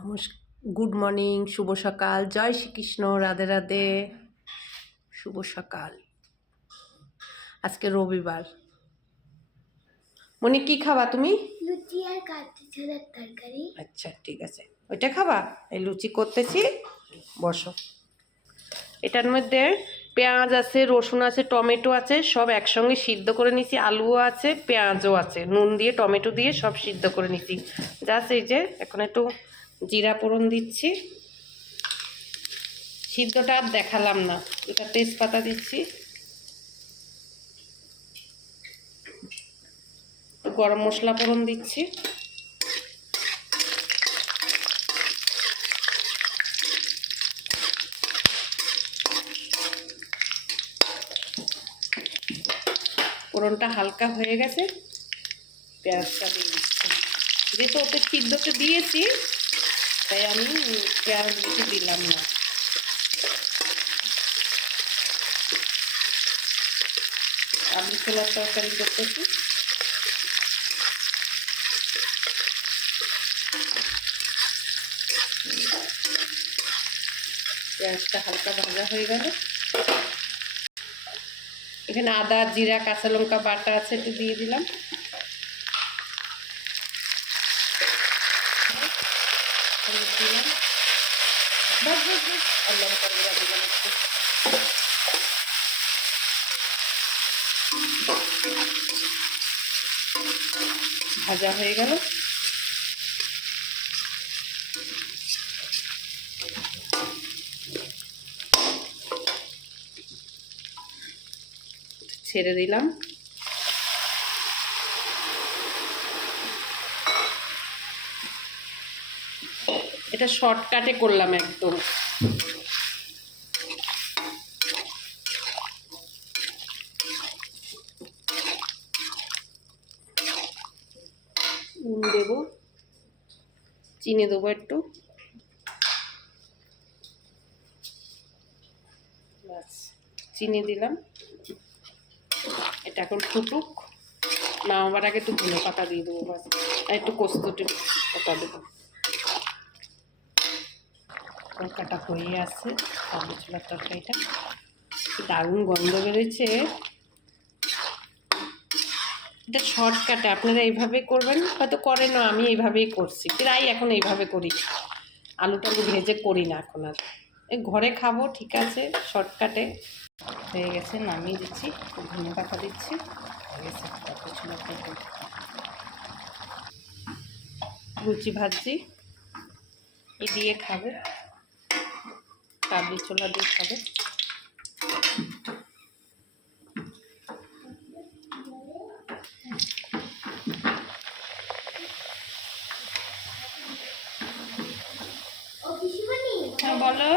নমস্কার, good morning, শুভ সকাল, জয় শ্রীকৃষ্ণ, রাধে রাধে, শুভ সকাল। আজকে রবিবার। মনি কি খাবা তুমি? লুচি আর কাঠি ছোলার তরকারি। আচ্ছা ঠিক আছে, ওইটা খাবা। এই লুচি করতেছি, বসো। এটার মধ্যে পেঁয়াজ আছে, রসুন আছে, টমেটো আছে, সব একসঙ্গে সিদ্ধ করে নিছি। আলুও আছে, পেঁয়াজও আছে, নুন দিয়ে টমেটো দিয়ে সব সিদ্ধ করে নিছি। জাস্ট এই যে এখন একটু জিরা ফোড়ন দিচ্ছি। সিদ্ধটা আর দেখালাম না, এটা তেজপাতা দিচ্ছি, গরম মশলা ফোড়ন দিচ্ছি, ফোড়নটা হালকা হয়ে গেছে, পেঁয়াজটা দিয়ে দিচ্ছি। যেহেতু ওতে সিদ্ধতে দিয়েছি তাই আমি পেঁয়াজ বেশি দিলাম না। কাবলি ছোলার তরকারি করতেছি। পেঁয়াজটা হালকা ভাজা হয়ে গেল, এখানে আদা, জিরা, কাঁচা লঙ্কা বাটা আছে, একটু দিয়ে দিলাম। ভাজা হয়ে গেল, ছেড়ে দিলাম। এটা শর্টকাটে করলাম একদম। নুন দেবো, চিনি দেবো একটু, বাস চিনি দিলাম। এটা এখন ফুটুক, নামাবার আগে একটু ধনে পাতা দিয়ে দেবো, বাস আর একটু কস্তুরি পাতা দেবো। তরকাটা হয়ে আছে, কাবলি ছোলার তরকারিটা দারুণ গন্ধ বেরোচ্ছে। এটা শর্টকাটে, আপনারা এইভাবে করবেন, হয়তো করেন না, আমি এইভাবেই করছি, প্রায় এখন এইভাবে করি। আলু টালু ভেজে করি না এখন আর, এই ঘরে খাবো ঠিক আছে, শর্টকাটে হয়ে গেছে। নামিয়ে দিচ্ছি, ধনে পাতা দিচ্ছি, হয়ে গেছে কাবলি ছোলার তরকারি। লুচি ভাজছি, এই দিয়ে খাবে, কাবলি ছোলা দিয়ে খাবে। হ্যাঁ বলো।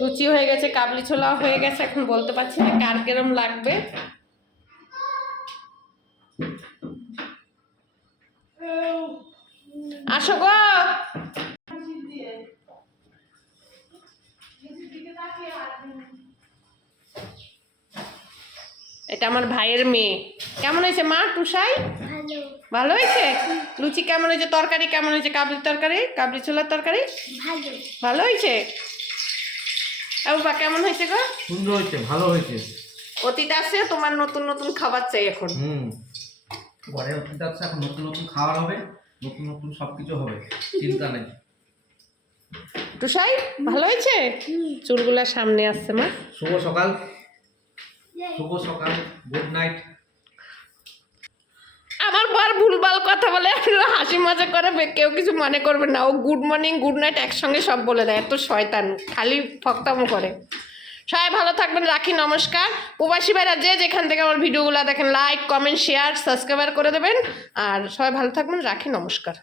লুচি হয়ে গেছে, কাবলি ছোলা হয়ে গেছে, এখন বলতে পারছি না কার কেরম লাগবে। আসো গো, এটা আমার ভাইয়ের মেয়ে। কেমন হয়েছে মা টুসাই? ভালো হয়েছে। লুচি কেমন হয়েছে? তরকারি কেমন হয়েছে? কাবলি তরকারি, কাবলি ছোলার তরকারি ভালো হয়েছে। বা কেমন হয়েছে গো? সুন্দর হয়েছে, ভালো হয়েছে। অতীত আছে, তোমার নতুন নতুন খাবার চাই এখন। ঘরে অতীত আছে, এখন নতুন নতুন খাবার হবে, নতুন নতুন সবকিছু হবে, চিন্তা নেই। টুসাই ভালো হয়েছে? চুলগুলা সামনে আসছে মা। শুভ সকাল, শুভ সকাল, গুড নাইট। আমার বর ভুলভাল কথা বলে, হাসি মজা করে, কেউ কিছু মনে করবে না। ও গুড মর্নিং গুড নাইট একসঙ্গে সব বলে দেয়, এত শয়তান, খালি ফক্তামো করে। সবাই ভালো থাকবেন, রাখি, নমস্কার। প্রবাসী ভাইরা যে যেখান থেকে আমার ভিডিওগুলো দেখেন, লাইক কমেন্ট শেয়ার সাবস্ক্রাইব করে দেবেন। আর সবাই ভালো থাকবেন, রাখি, নমস্কার।